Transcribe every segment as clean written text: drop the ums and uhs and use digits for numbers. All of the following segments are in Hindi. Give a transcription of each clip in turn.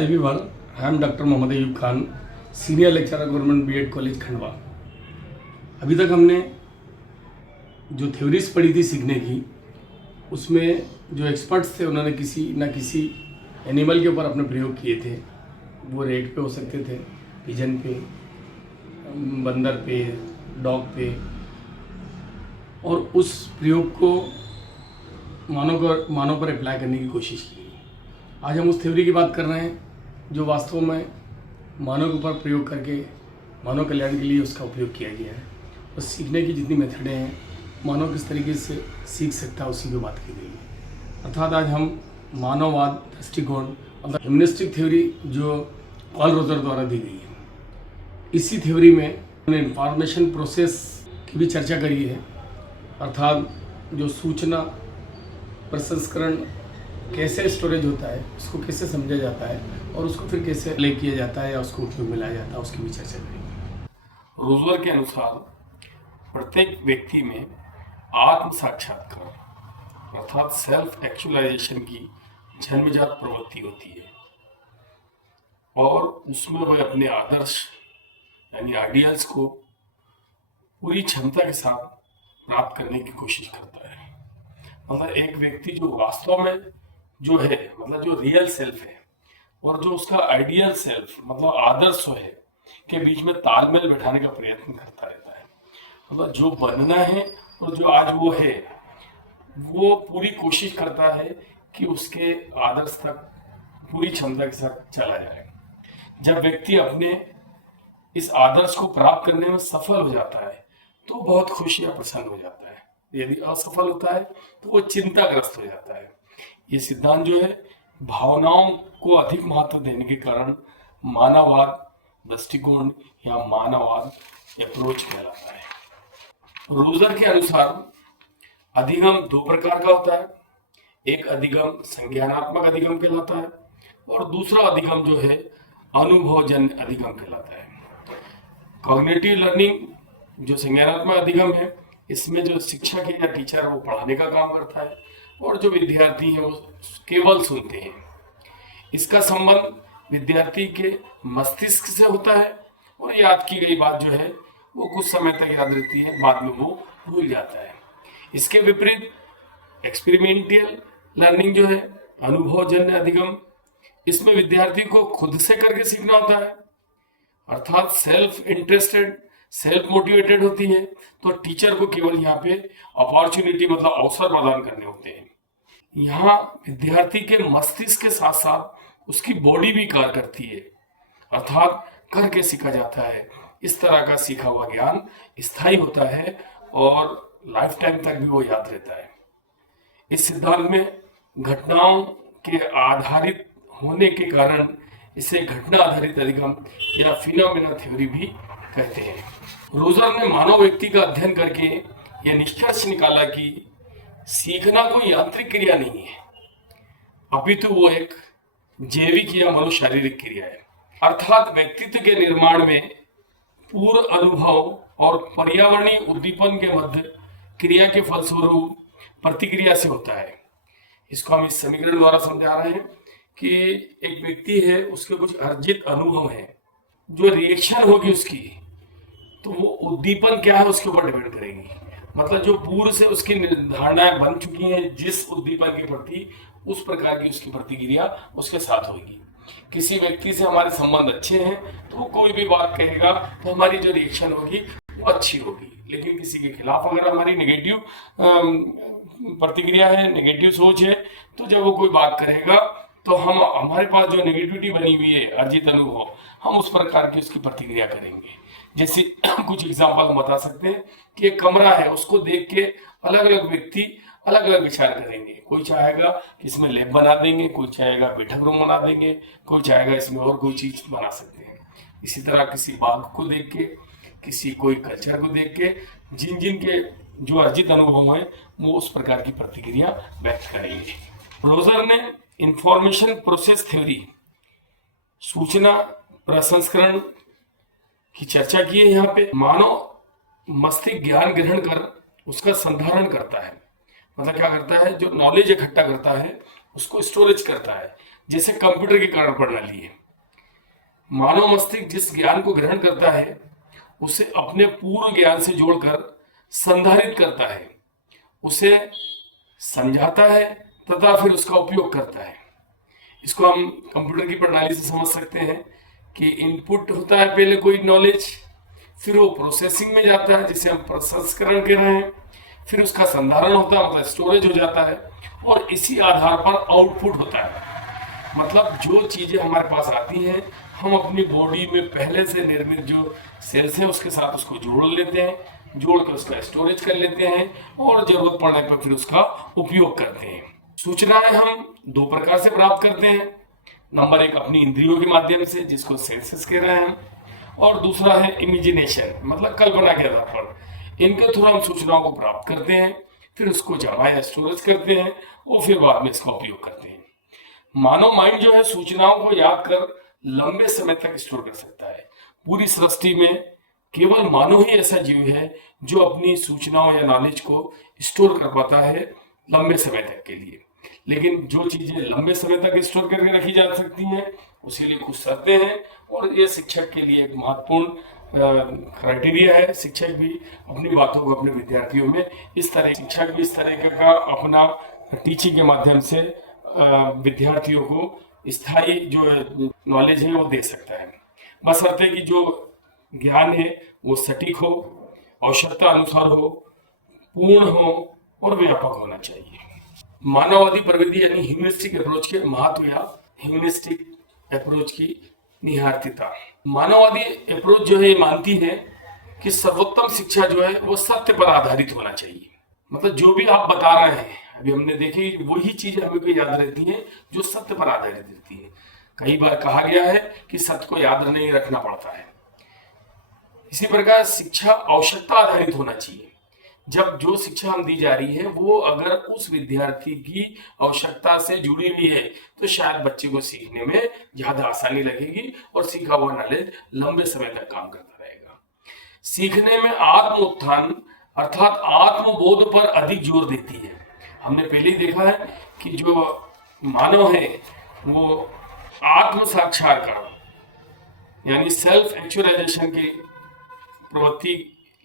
Hi everyone, I am Dr. Mohammad Ayub Khan, senior lecturer government BEd college Khandwa. अभी तक हमने जो थ्योरीज पढ़ी थी सीखने की, उसमें जो एक्सपर्ट्स थे उन्होंने किसी न किसी एनिमल के ऊपर अपने प्रयोग किए थे। वो रेट पे हो सकते थे, पिजन पे, बंदर पे, डॉग पे, और उस प्रयोग को मानव पर अप्लाई करने की कोशिश की। आज हम उस थ्योरी की बात कर रहे हैं जो वास्तव में मानव के ऊपर प्रयोग करके मानव कल्याण के लिए उसका उपयोग किया गया है। और सीखने की जितनी मेथडें हैं, मानव किस तरीके से सीख सकता है, उसी की बात की गई है। अर्थात आज हम मानववाद दृष्टिकोण मतलब ह्यूमनिस्टिक थ्योरी जो पॉल रोजर द्वारा दी गई है, इसी थ्योरी में उन्होंने इंफॉर्मेशन प्रोसेस की भी चर्चा करी है। अर्थात जो सूचना प्रसंस्करण कैसे स्टोरेज होता है, उसको कैसे समझा जाता है और उसको फिर कैसे प्ले किया जाता है या उसको उपयोग में लाया जाता है, उसकी भी चर्चा करेंगे। रोजर के अनुसार प्रत्येक व्यक्ति में आत्म साक्षात्कार अर्थात सेल्फ एक्चुअलाइजेशन की जन्मजात प्रवृत्ति होती है और उसमें वह अपने आदर्श यानी आइडियल्स को पूरी क्षमता के साथ प्राप्त करने की कोशिश करता है। मतलब एक व्यक्ति जो वास्तव में जो है, मतलब जो रियल सेल्फ है और जो उसका आइडियल सेल्फ मतलब आदर्श है के बीच में तालमेल बैठाने का प्रयत्न करता रहता है। मतलब जो बनना है और जो आज वो है, वो पूरी कोशिश करता है कि उसके आदर्श तक पूरी क्षमता के साथ चला जाए। जब व्यक्ति अपने इस आदर्श को प्राप्त करने में सफल हो जाता है तो बहुत खुश या प्रसन्न हो जाता है। यदि असफल होता है तो वो चिंताग्रस्त हो जाता है। ये सिद्धांत जो है भावनाओं को अधिक महत्व देने के कारण मानववाद दृष्टिकोण या मानववाद अप्रोच कहलाता है। रोजर के अनुसार अधिगम दो प्रकार का होता है। एक अधिगम संज्ञानात्मक अधिगम कहलाता है और दूसरा अधिगम जो है अनुभवजन्य अधिगम कहलाता है। कॉग्निटिव लर्निंग जो संज्ञानात्मक अधिगम है, इसमें जो शिक्षक है या टीचर वो पढ़ाने का काम करता है और जो विद्यार्थी हैं वो केवल सुनते हैं। इसका संबंध विद्यार्थी के मस्तिष्क से होता है और याद की गई बात जो है वो कुछ समय तक याद रहती है, बाद में वो भूल जाता है। इसके विपरीत एक्सपेरिमेंटल लर्निंग जो है अनुभवजन्य अधिगम, इसमें विद्यार्थी को खुद से करके सीखना होता है। अर्थात सेल्फ इंटरेस्टेड सेल्फ मोटिवेटेड होती है। तो टीचर को केवल यहाँ पे अपॉर्चुनिटी मतलब अवसर प्रदान करने होते हैं। यहाँ विद्यार्थी के मस्तिष्क के साथ साथ उसकी बॉडी भी कार्य करती है, अर्थात करके सीखा जाता है। इस तरह का सीखा हुआ ज्ञान स्थायी होता है और लाइफ टाइम तक भी वो याद रहता है। इस सिद्धांत में घटनाओं के आधारित होने के कारण इसे घटना आधारित अधिगम या फिनोमेना थ्योरी भी कहते हैं। रोजर ने मानव व्यक्ति का अध्ययन करके यह निष्कर्ष निकाला कि सीखना कोई यांत्रिक क्रिया नहीं है, अपितु वो एक जैविक या मनोशारीरिक क्रिया है। अर्थात व्यक्तित्व के निर्माण में पूर्व अनुभव और पर्यावरणीय उद्दीपन के मध्य क्रिया के फलस्वरूप प्रतिक्रिया से होता है। इसको हम इस समीकरण द्वारा समझा रहे हैं कि एक व्यक्ति है, उसके कुछ अर्जित अनुभव है, जो रिएक्शन होगी उसकी, तो वो उद्दीपन क्या है उसके ऊपर डिपेंड करेगी। मतलब जो पूर्व से उसकी धारणाएं बन चुकी हैं जिस उद्दीपन के प्रति, उस प्रकार की उसकी प्रतिक्रिया उसके साथ होगी। किसी व्यक्ति से हमारे संबंध अच्छे हैं तो वो कोई भी बात कहेगा तो हमारी जो रिएक्शन होगी वो अच्छी होगी। लेकिन किसी के खिलाफ अगर हमारी नेगेटिव प्रतिक्रिया है, नेगेटिव सोच है, तो जब वो कोई बात करेगा तो हम हमारे पास जो नेगेटिविटी बनी हुई है, अर्जित अनुभव, हम उस प्रकार की उसकी प्रतिक्रिया करेंगे। जैसे कुछ एग्जांपल हम बता सकते हैं कि एक कमरा है, उसको देख के अलग अलग व्यक्ति अलग अलग विचार करेंगे। कोई चाहेगा कि इसमें लैब बना देंगे, कोई चाहेगा बैठक रूम बना देंगे, कोई चाहेगा इसमें और कोई चीज बना सकते हैं। इसी तरह किसी बाग को देख के, किसी कोई कल्चर को देख के जिन जिन के जो अर्जित अनुभव है वो उस प्रकार की प्रतिक्रिया व्यक्त करेंगे। रोजर ने इंफॉर्मेशन प्रोसेस थ्योरी सूचना प्रसंस्करण की चर्चा की है। यहाँ पे मानव मस्तिष्क ज्ञान ग्रहण कर उसका संधारण करता है। मतलब क्या करता है, जो नॉलेज इकट्ठा करता है उसको स्टोरेज करता है। जैसे कंप्यूटर की कार्य प्रणाली है। मानव मस्तिष्क जिस ज्ञान को ग्रहण करता है उसे अपने पूर्व ज्ञान से जोड़कर संधारित करता है, उसे समझाता है तथा फिर उसका उपयोग करता है। इसको हम कंप्यूटर की प्रणाली से समझ सकते हैं कि इनपुट होता है पहले कोई नॉलेज, फिर वो प्रोसेसिंग में जाता है जिसे हम प्रसंस्करण कह रहे हैं, फिर उसका संधारण होता है मतलब स्टोरेज हो जाता है, और इसी आधार पर आउटपुट होता है। मतलब जो चीजें हमारे पास आती हैं हम अपनी बॉडी में पहले से निर्मित जो सेल्स हैं उसके साथ उसको जोड़ लेते हैं, जोड़कर उसका स्टोरेज कर लेते हैं और जरूरत पड़ने पर फिर उसका उपयोग करते हैं। सूचनाएं हम दो प्रकार से प्राप्त करते हैं। नंबर एक अपनी इंद्रियों के माध्यम से जिसको सेंसेस कह रहे हैं हम, और दूसरा है इमेजिनेशन मतलब कल्पना के आधार पर। इनके थ्रू हम सूचनाओं को प्राप्त करते हैं, फिर उसको जमा या स्टोरेज करते हैं और फिर बाद में इसका उपयोग करते हैं। मानव माइंड जो है सूचनाओं को याद कर लंबे समय तक स्टोर कर सकता है। पूरी सृष्टि में केवल मानव ही ऐसा जीव है जो अपनी सूचनाओं या नॉलेज को स्टोर कर पाता है लंबे समय तक के लिए। लेकिन जो चीजें लंबे समय तक स्टोर करके रखी जा सकती हैं उसी लिए कुछ शर्तें हैं, और ये शिक्षक के लिए एक महत्वपूर्ण क्राइटेरिया है। शिक्षक भी अपनी बातों को अपने विद्यार्थियों में इस तरह का अपना टीचिंग के माध्यम से विद्यार्थियों को स्थायी जो नॉलेज है वो दे सकता है। बशर्ते कि जो ज्ञान है वो सटीक हो, आवश्यकता अनुसार हो, पूर्ण हो और व्यापक होना चाहिए। मानववादी प्रवृत्ति यानी ह्यूमनिस्टिक अप्रोच के महत्व या ह्यूमनिस्टिक अप्रोच की निहारता। मानववादी अप्रोच जो है मानती है कि सर्वोत्तम शिक्षा जो है वो सत्य पर आधारित होना चाहिए। मतलब जो भी आप बता रहे हैं अभी हमने देखी वही चीजें हमें को याद रहती हैं जो सत्य पर आधारित रहती है। कई बार कहा गया है कि सत्य को याद नहीं रखना पड़ता है। इसी प्रकार शिक्षा आवश्यकता आधारित होना चाहिए। जब जो शिक्षा हम दी जा रही है वो अगर उस विद्यार्थी की आवश्यकता से जुड़ी हुई है तो शायद बच्चे को सीखने में ज्यादा आसानी लगेगी और सीखा हुआ नॉलेज लंबे समय तक काम करता रहेगा। सीखने में आत्म उत्थान अर्थात आत्मबोध पर अधिक जोर देती है। हमने पहले ही देखा है कि जो मानव है वो आत्म साक्षात्कार यानी सेल्फ एक्चुअलाइजेशन की प्रवृत्ति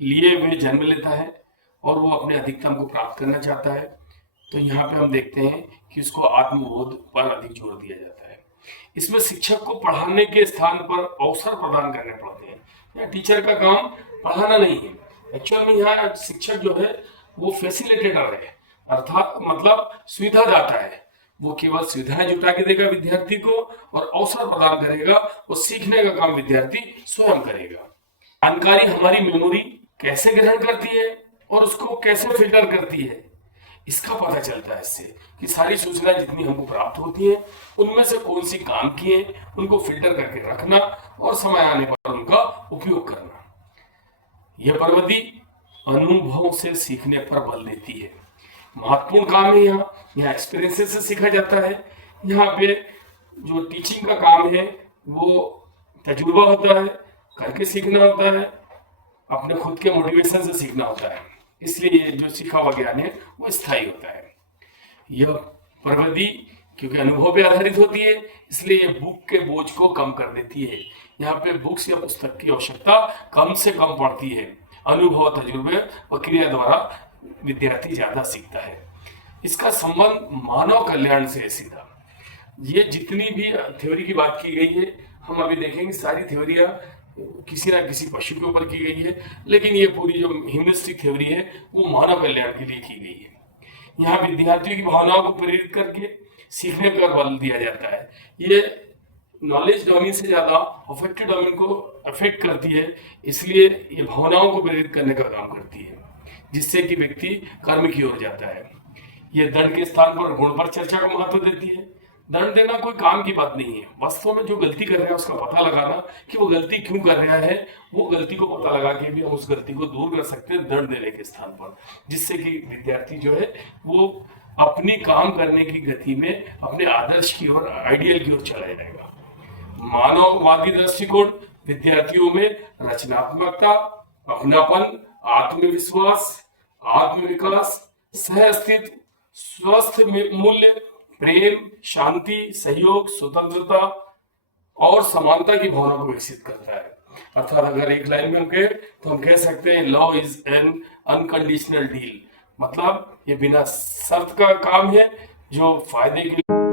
लिए हुए जन्म लेता है और वो अपने अधिकतम को प्राप्त करना चाहता है। तो यहाँ पे हम देखते हैं कि उसको आत्मबोध पर अधिक जोर दिया जाता है। इसमें शिक्षक को पढ़ाने के स्थान पर अवसर प्रदान करने पड़ते हैं। यहाँ टीचर का काम पढ़ाना नहीं है, एक्चुअल में यहाँ शिक्षक जो है वो फैसिलिटेटर है, अर्थात मतलब सुविधादाता है। वो केवल सुविधाएं जुटा के देगा विद्यार्थी को और अवसर प्रदान करेगा, वो सीखने का काम विद्यार्थी स्वयं करेगा। जानकारी हमारी मेमोरी कैसे ग्रहण करती है और उसको कैसे फिल्टर करती है इसका पता चलता है इससे कि सारी सूचनाएं जितनी हमको प्राप्त होती हैं उनमें से कौन सी काम की है उनको फिल्टर करके रखना और समय आने पर उनका उपयोग करना। यह प्रवृत्ति अनुभव से सीखने पर बल देती है। महत्वपूर्ण काम है यहाँ एक्सपीरियंसेस से सीखा जाता है। यहाँ पे जो टीचिंग का काम है वो तजुर्बा होता है, करके सीखना होता है, अपने खुद के मोटिवेशन से सीखना होता है। इसलिए जो सीखा हुआ ज्ञान है वो स्थायी होता है। यह प्रवृत्ति क्योंकि अनुभव पे आधारित होती है इसलिए ये बुक के बोझ को कम कर देती है। यहाँ पे बुक्स या पुस्तक की आवश्यकता कम से कम पड़ती है। अनुभव, तजुर्बे और क्रिया द्वारा विद्यार्थी ज्यादा सीखता है। इसका संबंध मानव कल्याण से है सीधा। ये जितनी भी थ्योरी की बात की गई है हम अभी देखेंगे सारी थ्योरियां किसी ना किसी पशु के ऊपर की गई है, लेकिन ये पूरी जो ह्यूमनिस्टिक थ्योरी है वो मानव कल्याण के लिए की गई है। यहाँ विद्यार्थियों की भावनाओं को प्रेरित करके सीखने पर बल दिया जाता है। ये नॉलेज डोमेन से ज्यादा अफेक्टिव डोमेन को अफेक्ट करती है, इसलिए ये भावनाओं को प्रेरित करने का काम करती है जिससे कि व्यक्ति कर्म की ओर जाता है। ये दंड के स्थान पर गुण पर चर्चा को महत्व देती है। दंड देना कोई काम की बात नहीं है, वास्तव में जो गलती कर रहा है उसका पता लगाना कि वो गलती क्यों कर रहा है, वो गलती को पता लगा के भी हम उस गलती को दूर कर सकते हैं दंड देने के स्थान पर, जिससे कि विद्यार्थी जो है वो अपनी काम करने की गति में अपने आदर्श की ओर, आइडियल की ओर चला जाएगा। मानववादी दृष्टिकोण विद्यार्थियों में रचनात्मकता, अपनापन, आत्मविश्वास, आत्मविकास, सह अस्तित्व, स्वस्थ मूल्य प्रेम, शांति, सहयोग, स्वतंत्रता और समानता की भावना को विकसित करता है। अर्थात अगर एक लाइन में हम कहें तो हम कह सकते हैं law is an unconditional deal, मतलब ये बिना शर्त का काम है जो फायदे के लिए